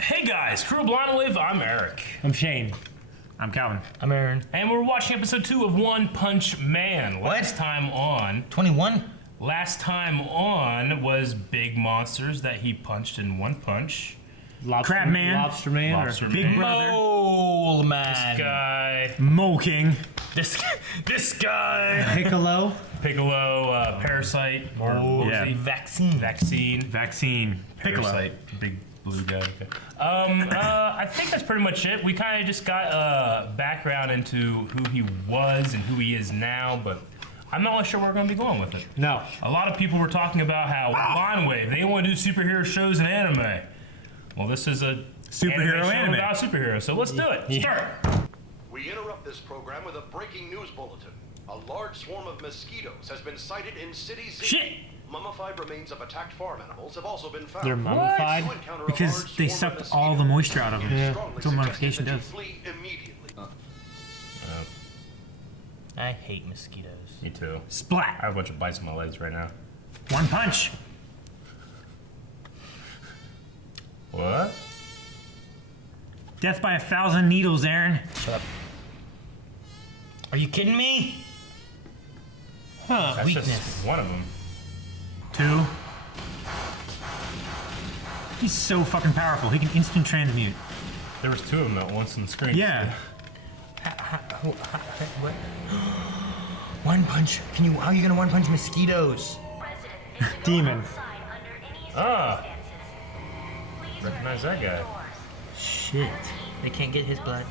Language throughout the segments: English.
Hey guys, Crew Blind Wave, I'm Eric. I'm Shane. I'm Calvin. I'm Aaron. And we're watching episode 2 of One Punch Man. Last time on 21? Last time on was big monsters that he punched in one punch. Crab Man. Lobster Man. Lobster or Man. Big Brother. Mole Man. This guy. Mole King. This guy. Piccolo. Piccolo, Parasite. Or what was he? Vaccine. Vaccine. Piccolo. Parasite. Big blue guy. Okay. I think that's pretty much it. We kind of just got background into who he was and who he is now, but I'm not really sure where we're going to be going with it. No. A lot of people were talking about how Blind Wave, they want to do superhero shows and anime. Well, this is a Superhero show anime. about superheroes, so let's do it. Yeah. Start. We interrupt this program with a breaking news bulletin. A large swarm of mosquitoes has been sighted in City Z. Shit. Mummified remains of attacked farm animals have also been found. They're mummified? To encounter a Because large they swarm of sucked all the mosquitoes, moisture out of it them. is Yeah. strongly That's what mummification suggested that does. you flee immediately. I hate mosquitoes. Me too. I Splat. have a bunch of bites on my legs right now. One punch. What? Death by 1,000 needles, Aaron. Shut up. Are you kidding me? That's Weakness. just one of them. 2. He's so fucking powerful. He can instant transmute. There was 2 of them at once on the screen. Yeah. What? One punch. How are you gonna one punch mosquitoes? Demon. Ah. Recognize that guy. Shit. They can't get his blood.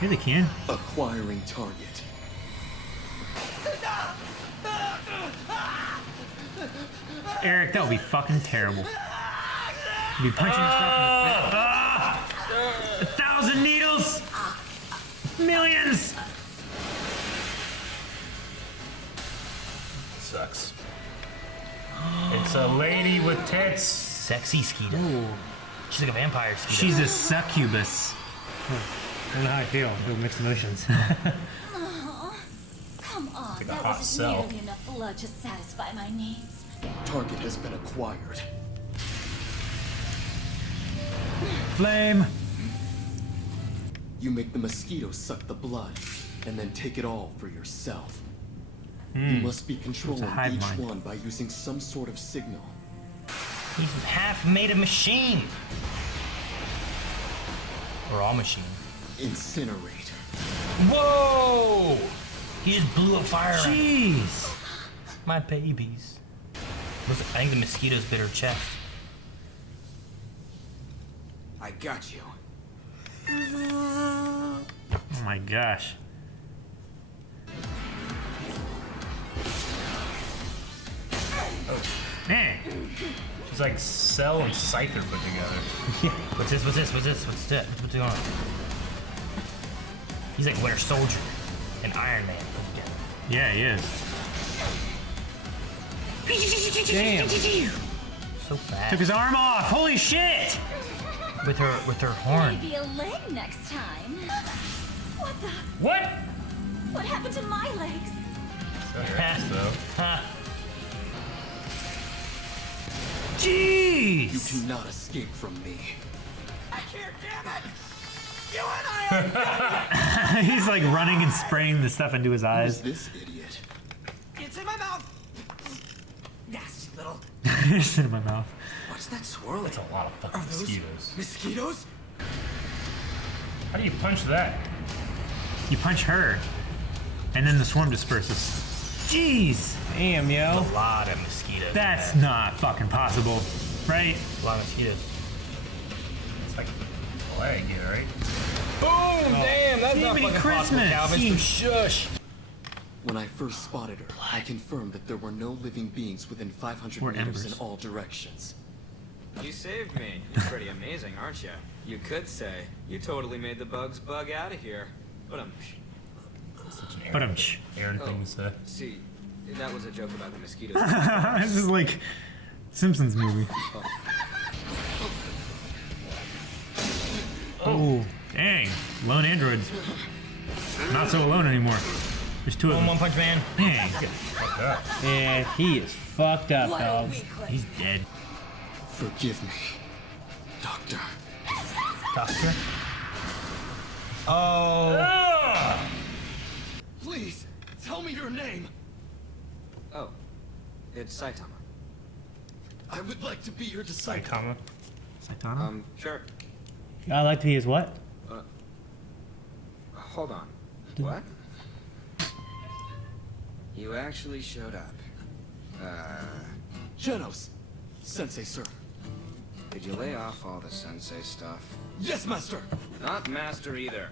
Yeah, they can. Acquiring target. Eric, that would be fucking terrible. You'd be punching yourself in the face. 1,000 needles! Millions! Sucks. It's a lady with tits. Sexy Skeeto. She's like a vampire Skeeto. She's a succubus. I don't know how I feel. I feel mixed emotions. Come on, Like a that hot wasn't cell. nearly enough blood to satisfy my needs. Target has been acquired. Flame. You make the mosquitoes suck the blood, and then take it all for yourself. You must be controlling hive each mind. one by using some sort of signal. He's half made of machine. Or all machine. Incinerate. Whoa! He just blew up fire. around Jeez. my babies. I think the mosquitoes bit her chest. I got you. Oh my gosh. Man. She's like Cell and Scyther put together. What's this? What's that? What's going on? He's like Winter Soldier and Iron Man put together. Yeah, he is. Damn. So fast. Took his arm off. Holy shit. With her horn. Maybe a leg next time. What the? What? What happened to my legs? So. You Jeez. cannot escape from me. He's like running and spraying the stuff into his Who's eyes. this idiot? It's in my mouth! Nasty little. It's in my mouth. What's that swirling? That's a lot of fucking Are those mosquitoes. mosquitoes? How do you punch that? You punch her, and then the swarm disperses. Jeez. Damn, yo. A lot of mosquitoes. That's not fucking possible, right? A lot of mosquitoes. It's like a leg, yeah, right? Boom! Damn, that's not Jiminy fucking possible, Christmas. Calvin. So shush. When I first spotted her, I confirmed that there were no living beings within 500 Or meters embers. in all directions. You saved me. You're pretty amazing, aren't you? You could say, you totally made the bugs bug out of here. But Such an But Aaron thing to say. see, that was a joke about the mosquitoes. This is like Simpsons movie. Oh, dang. Lone androids. Not so alone anymore. There's 2 of them. One Punch Man. Dang. Fuck up. Yeah, he is fucked up, dog. He's dead. Forgive me, Dr. Doctor. Doctor? Oh. Please, tell me your name. Oh, it's Saitama. I would like to be your disciple. Saitama. Saitama? Sure. I'd like to be his what? Hold on. What? You actually showed up. Genos. Sensei, sir. Did you lay off all the sensei stuff? Yes, master. Not master either.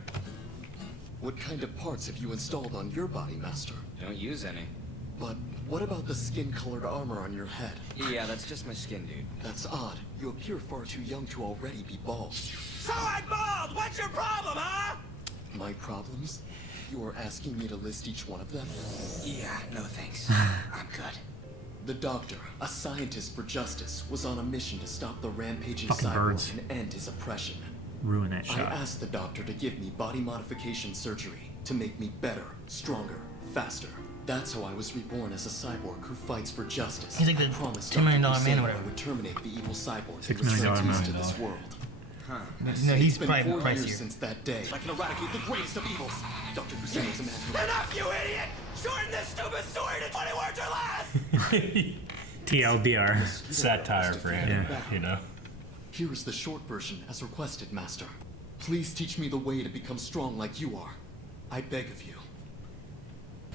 What kind of parts have you installed on your body, master? Don't use any. But what about the skin-colored armor on your head? Yeah, that's just my skin, dude. That's odd. You appear far too young to already be bald. So I'm bald! What's your problem, huh? My problems? You are asking me to list each one of them? Yeah, no thanks. I'm good. The Doctor, a scientist for justice, was on a mission to stop the rampaging Fucking cyborg birds. and end his oppression. Ruin that I shot. asked the Doctor to give me body modification surgery to make me better, stronger, faster. That's how I was reborn as a cyborg who fights for justice. He's like the I promised $10 million Dr. man or Hussein whatever. I would terminate the evil cyborg $6 and million return peace man. to this world. Huh. No, It's he's been probably 4 years pricier. since that day. I can eradicate the greatest of evils. Dr. Hussein was a man who... Enough, you idiot! Shorten this stupid story to 20 words or less! TLDR. Satire for him, Yeah. you know. Here is the short version as requested, Master. Please teach me the way to become strong like you are. I beg of you.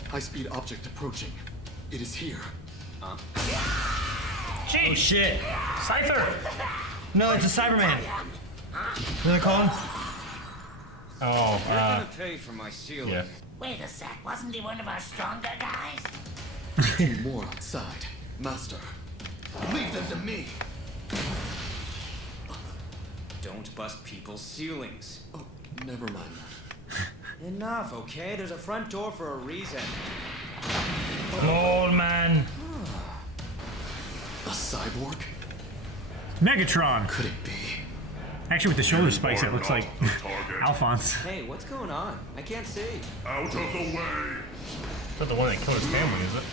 High-speed object approaching. It is here. Oh shit. Scyther! No, it's a Cyberman. What are they called? Oh, You're gonna pay for my ceiling. yeah. Wait a sec, wasn't he one of our stronger guys? 2 more outside. Master, leave them to me. Don't bust people's ceilings. Oh, never mind. Enough, okay? There's a front door for a reason. Old man. A cyborg? Megatron! Could it be? Actually, with the shoulder spikes, it looks like Alphonse. Hey, what's going on? I can't see. Out of the way! Not the one that killed his family, is it?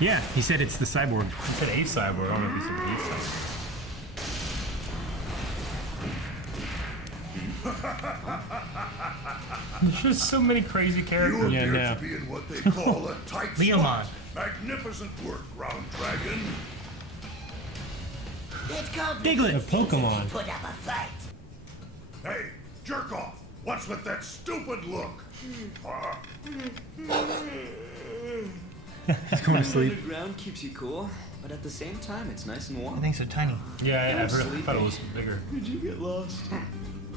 Yeah, he said it's the cyborg. He said a cyborg. I don't know if he said the cyborg. There's just so many crazy You characters. Yeah, appear no. to be in what they call a tight Leomon. spot. Magnificent work, Ground Dragon. It's called Diglett. A Pokemon. put up a fight. Hey, jerk off! What's with that stupid look? He's going to sleep. Underground keeps you cool, but at the same time, it's nice and I warm. think so tiny. Yeah, I thought it was bigger. Did you get lost?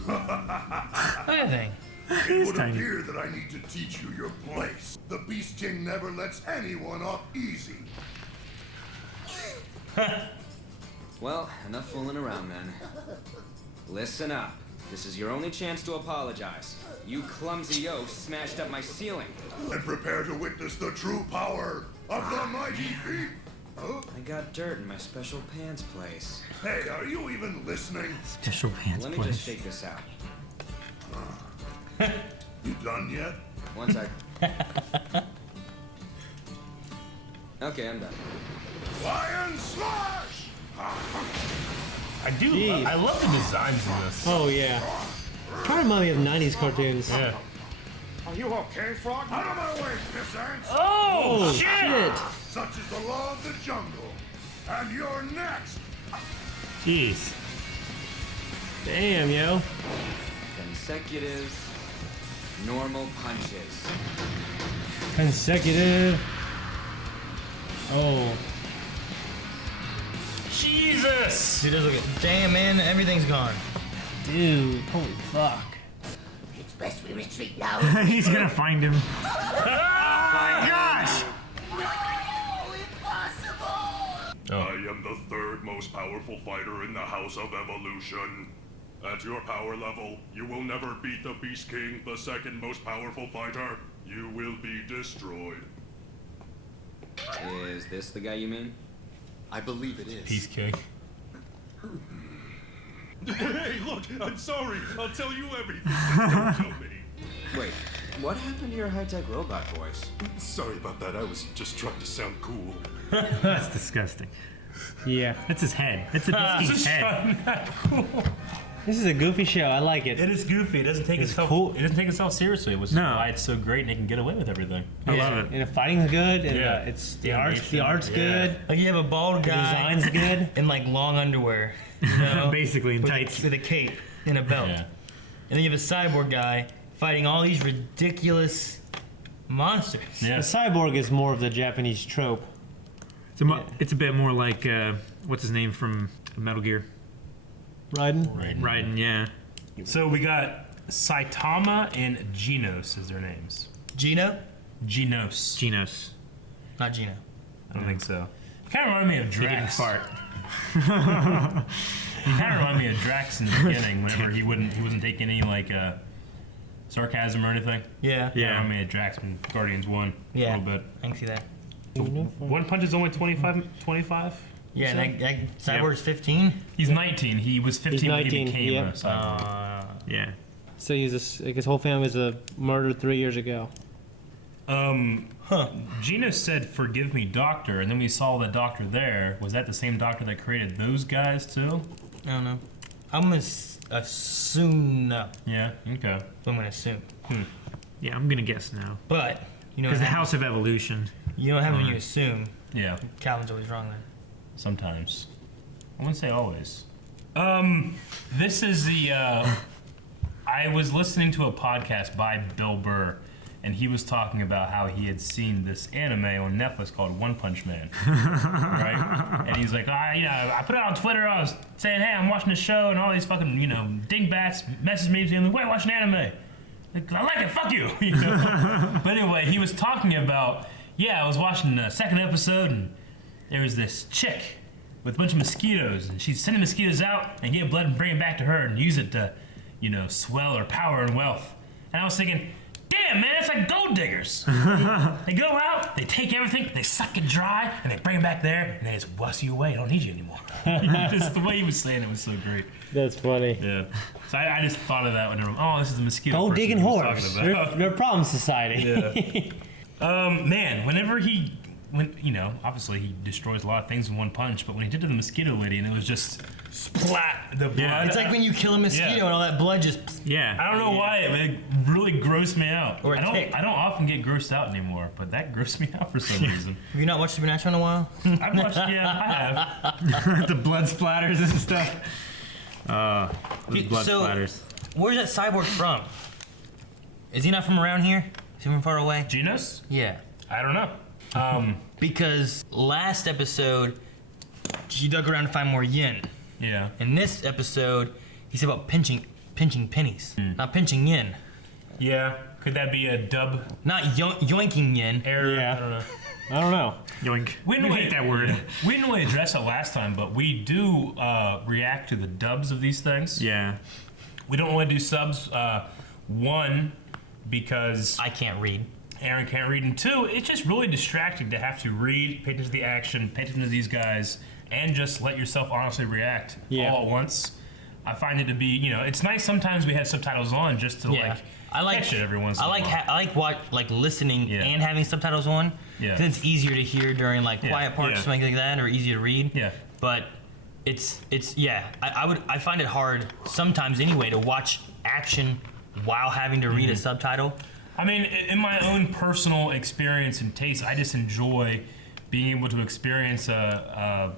Look at that thing. It would tiny. appear that I need to teach you your place. The Beast King never lets anyone off easy. Well, enough fooling around then. Listen up. This is your only chance to apologize. You clumsy oaf smashed up my ceiling. And prepare to witness the true power of the mighty beast. Huh? I got dirt in my special pants place. Hey, are you even listening? Special pants Let me just place. take this out. You done yet? One sec. Okay, I'm done. Lion Slash! I do. Jeez. I love the designs in this. Oh yeah. Kind of remind me of 90s cartoons. Yeah. Are you okay, Frog? Out of my way, piss ants! Oh, shit! Shit. Such is the law of the jungle. And you're next! Jeez. Damn, yo. Consecutive normal punches. Consecutive. Oh. Jesus! Dude, look at. Damn, man, everything's gone. Dude, holy fuck. It's best we retreat now. He's gonna find him. Gosh! I am the 3rd most powerful fighter in the House of Evolution. At your power level, you will never beat the Beast King, the 2nd most powerful fighter. You will be destroyed. Is this the guy you mean? I believe it is. Peace King. Hey, look, I'm sorry. I'll tell you everything. Don't tell me. Wait, what happened to your high-tech robot voice? Sorry about that. I was just trying to sound cool. That's disgusting. Yeah, that's his head. That's the Biscuit's head. This is a goofy show. I like it. It is goofy. It doesn't take itself. It doesn't take itself seriously. Which is why it's so great, and it can get away with everything. I love it. And the fighting's good. And Yeah. it's the art's good. Like you have a bald The guy design's good. in like long underwear, you know, Basically in with tights. with a cape and a belt. Yeah. And then you have a cyborg guy fighting all these ridiculous monsters. Yeah. The cyborg is more of the Japanese trope. It's a bit more like what's his name from Metal Gear? Raiden, yeah. So we got Saitama and Genos as their names. Gino? Genos. Not Gino. I don't think so. Kind of reminded me of He didn't Drax. fart. He kind of reminded me of Drax in the beginning. Whenever he wasn't taking any like sarcasm or anything. Yeah. Kind of reminded me of Drax from Guardians 1 Yeah. a little bit. I can see that. One Punch is only 25? Yeah, and that cyborg's 15. He's 19. He was 15 when he 19, became yeah. a cyborg. Yeah. So like his whole family was murdered 3 years ago. Gina said, "Forgive me, doctor," and then we saw the doctor there. Was that the same doctor that created those guys too? I don't know. I'm gonna assume no. Yeah. Okay. I'm gonna assume. Yeah, I'm gonna guess no. But you know, Because the House of Evolution. you don't have when you assume. Yeah. Calvin's always wrong then. Sometimes. I wouldn't say always. This is the. I was listening to a podcast by Bill Burr, and he was talking about how he had seen this anime on Netflix called One Punch Man, right? And he's like, I put it on Twitter. I was saying, hey, I'm watching this show, and all these fucking, dingbats message me saying, wait, watch an anime. Like, I like it. Fuck you. You know? But anyway, he was talking about, I was watching the second episode, and there was this chick with a bunch of mosquitoes, and she's sending mosquitoes out and getting blood and bring it back to her and use it to, swell her power and wealth. And I was thinking, damn, man, it's like gold diggers. They go out, they take everything, they suck it dry, and they bring it back there, and they just whisk you away. They don't need you anymore. Just the way he was saying it was so great. That's funny. Yeah. So I just thought of that whenever, this is the mosquito. Gold person digging he was whores. talking about. They're problem society. Yeah. Man, whenever obviously he destroys a lot of things in one punch, but when he did to the mosquito lady and it was just splat the blood. Yeah. It's like when you kill a mosquito and all that blood just. Yeah. I don't know why it really grossed me out. Or a I tick. don't often get grossed out anymore, but that grossed me out for some reason. Have you not watched Supernatural in a while? I've watched, I have. The blood splatters and stuff. Those blood So- splatters. Where's that cyborg from? Is he not from around here? Is he from far away? Genos? Yeah. I don't know. Because last episode, she dug around to find more yin. Yeah. In this episode, he said about pinching pennies, not pinching yin. Yeah. Could that be a dub Not yoinking yin. error? Yeah. I don't know. I don't know. Yoink. We I didn't hate that word. We didn't really address it last time, but we do react to the dubs of these things. Yeah. We don't want to do subs. One, because I can't read. Aaron can't read, and two, it's just really distracting to have to read, pay attention to the action, pay attention to these guys, and just let yourself honestly react all at once. I find it to be, it's nice sometimes we have subtitles on just to catch it every once in a while. I like listening Yeah. and having subtitles on. Yeah. 'Cause it's easier to hear during quiet parts, Yeah. something like that, or easier to read. Yeah. But I find it hard sometimes anyway to watch action while having to read a subtitle. I mean, in my own personal experience and taste, I just enjoy being able to experience a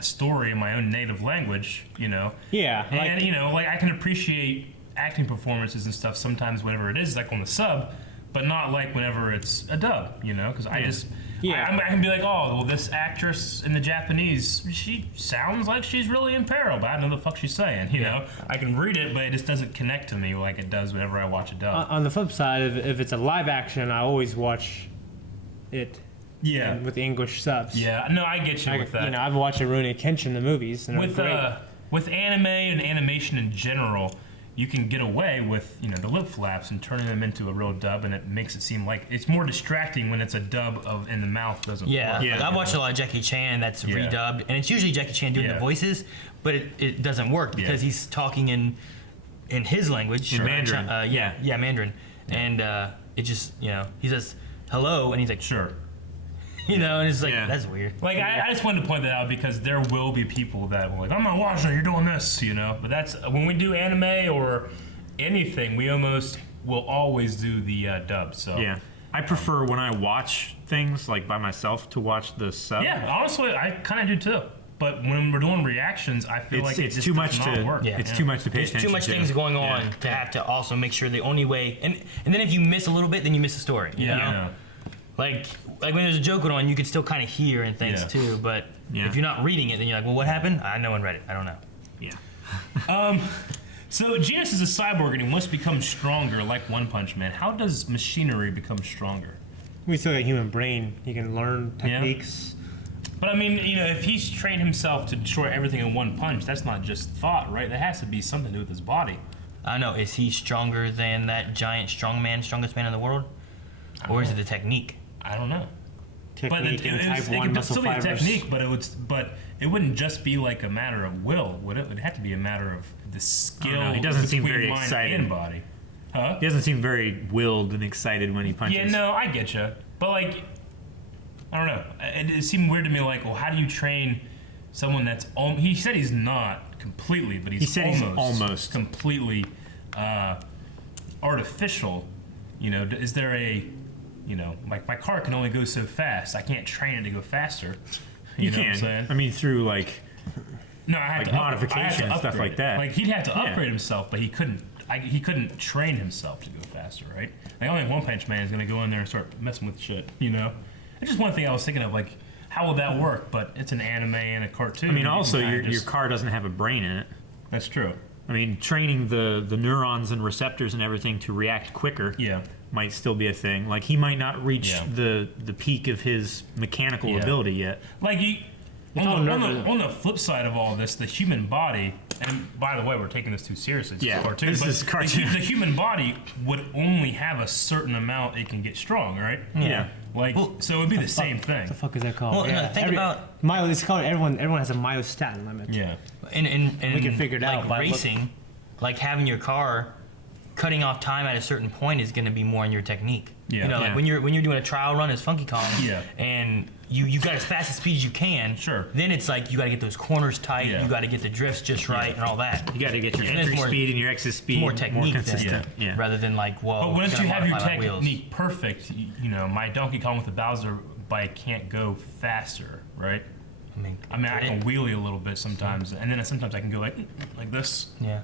story in my own native language, Yeah. And, I can appreciate acting performances and stuff sometimes whenever it is, like on the sub, but not like whenever it's a dub, because I just... Yeah. I can be like, well, this actress in the Japanese, she sounds like she's really in peril, but I don't know the fuck she's saying, you know? I can read it, but it just doesn't connect to me like it does whenever I watch a dub. On the flip side, if it's a live action, I always watch it with the English subs. Yeah, no, I get you with that. I've watched Rurouni Kenshin the movies, and With with anime and animation in general, you can get away with the lip flaps and turning them into a real dub, and it makes it seem like it's more distracting when it's a dub in the mouth doesn't work. Like, I've watched a lot of Jackie Chan that's redubbed, and it's usually Jackie Chan doing the voices, but it doesn't work because he's talking in his language, Mandarin. Mandarin, and it just he says hello, and he's like Sure. You know, and it's like, that's weird. Like, I just wanted to point that out because there will be people that will like, I'm not watching it, you're doing this, you know? But that's, when we do anime or anything, we almost will always do the dub, so. Yeah. I prefer when I watch things, like, by myself to watch the sub. Yeah, honestly, I kind of do too. But when we're doing reactions, I feel like it's too much to work. it's too much to pay There's attention too much to. things going on to have to also make sure the only way, and then if you miss a little bit, then you miss the story. You know? Like when there's a joke going on, you can still kind of hear and things too. But if you're not reading it, then you're like, well, what happened? No one read it. I don't know. Yeah. So Genis is a cyborg and he must become stronger, like One Punch Man. How does machinery become stronger? We still got a human brain. He can learn techniques. But I mean, you know, if he's trained himself to destroy everything in one punch, that's not just thought, right? That has to be something to do with his body. I know. Is he stronger than that giant strongest man in the world? Or is it the technique? I don't know. Technique and type 1 could muscle still be a fibers. technique, but it wouldn't just be like a matter of will, would it? It would have to be a matter of the skill. He doesn't seem between very mind excited. and body. Huh? He doesn't seem very willed and excited when he punches. Yeah, no, I get you. But like, I don't know. It seemed weird to me. Like, well, how do you train someone that's? He said he's not completely, but he's almost completely artificial. You know, is there a, you know, like my car can only go so fast. I can't train it to go faster. You know can. what I'm saying? I mean, through like. No, I had like to modification and stuff like that. Like he'd have to upgrade himself, but he couldn't. He couldn't train himself to go faster, right? Like, I don't think One Punch Man is gonna go in there and start messing with shit, you know? It's just one thing I was thinking of, like, how will that work? But it's an anime and a cartoon. I mean, also your car doesn't have a brain in it. That's true. I mean, training the neurons and receptors and everything to react quicker. Yeah. Might still be a thing. Like he might not reach the peak of his mechanical ability yet. Like on the flip side of all this, the human body, and by the way, we're taking this too seriously. It's a cartoon. This is cartoon. The human body would only have a certain amount it can get strong, right? Yeah. Like, so it would be the same thing. What the fuck is that called? Well, think about it's called everyone has a myostatin limit. Yeah. And we can figure it like out by racing, like having your car cutting off time at a certain point is going to be more in your technique. Yeah. You know, like when you're doing a trial run as Funky Kong, Yeah. and you got as fast as speed as you can. Sure. Then it's like you got to get those corners tight. Yeah. You got to get the drifts just right and all that. You got to get your And it's entry more- speed and your exit speed more technique consistent. then, rather than like, well. But once gotta you have your modify my wheels. technique perfect, you know, my Donkey Kong with the Bowser bike can't go faster, right? I mean, I can wheelie a little bit sometimes, and then sometimes I can go like this. Yeah.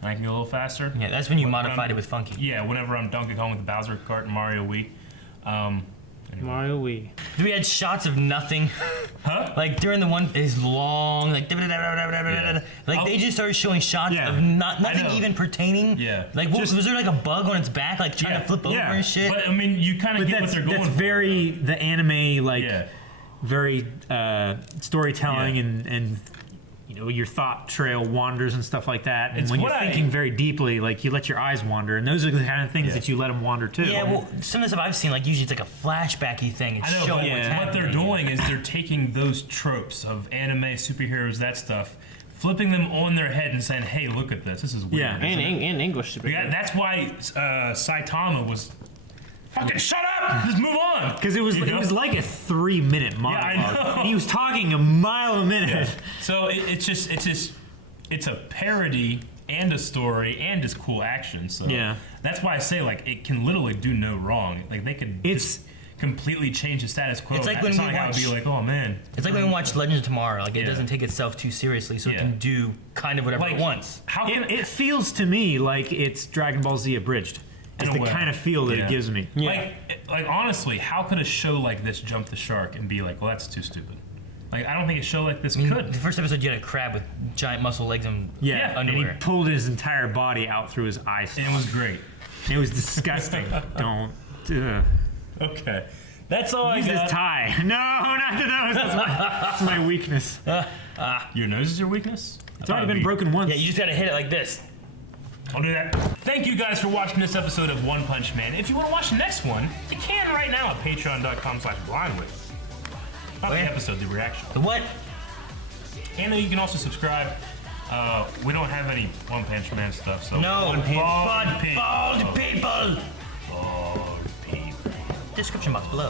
And I can go a little faster. Yeah, that's when you When modified I'm- it with Funky. Yeah, whenever I'm Donkey Kong with the Bowser kart and Mario Wii. Mario Wii. We had shots of nothing. Huh? Like during the one is long, like like they just started showing shots of nothing even pertaining. Yeah. Like was there like a bug on its back, like trying to flip over and shit? But I mean, you kind of get what they're going That's for. very the anime very storytelling and you know your thought trail wanders and stuff like that. And It's when what you're thinking very deeply, like you let your eyes wander, and those are the kind of things that you let them wander too. Yeah, well, some of the stuff I've seen, like usually it's like a flashbacky thing. It's I know, showing but what's what happening. they're doing is they're taking those tropes of anime, superheroes, that stuff, flipping them on their head and saying, hey, look at this. This is weird. Yeah, and English superhero. Yeah, that's why Saitama was fucking shut up! Just move on! Because it was like a 3-minute monologue. I know. And he was talking a mile a minute. Yeah. So it's a parody and a story and just cool action. So that's why I say like it can literally do no wrong. Like they could just completely change the status quo. It's like when not we like I would watch- be like, oh man. It's like when we watch Legends of Tomorrow. Like it doesn't take itself too seriously, so it can do kind of whatever it wants. It feels to me like it's Dragon Ball Z abridged. It's the kind of feel that it gives me. Like honestly, how could a show like this jump the shark and be like, well, that's too stupid? Like I don't think a show like this could. The first episode, you had a crab with giant muscle legs and And he underwear. pulled his entire body out through his eyes. And it was great. It was disgusting. Don't. Okay. That's all I Use got. his tie. No, not the nose. That's my weakness. Your nose is your weakness? It's already been broken once. Yeah, you just gotta hit it like this. I'll do that. Thank you guys for watching this episode of One Punch Man. If you want to watch the next one, you can right now at patreon.com/blindwidth. Not the episode, the reaction. The what? And then you can also subscribe. We don't have any One Punch Man stuff, so No, bald bald people. people. Bald people. Description box below.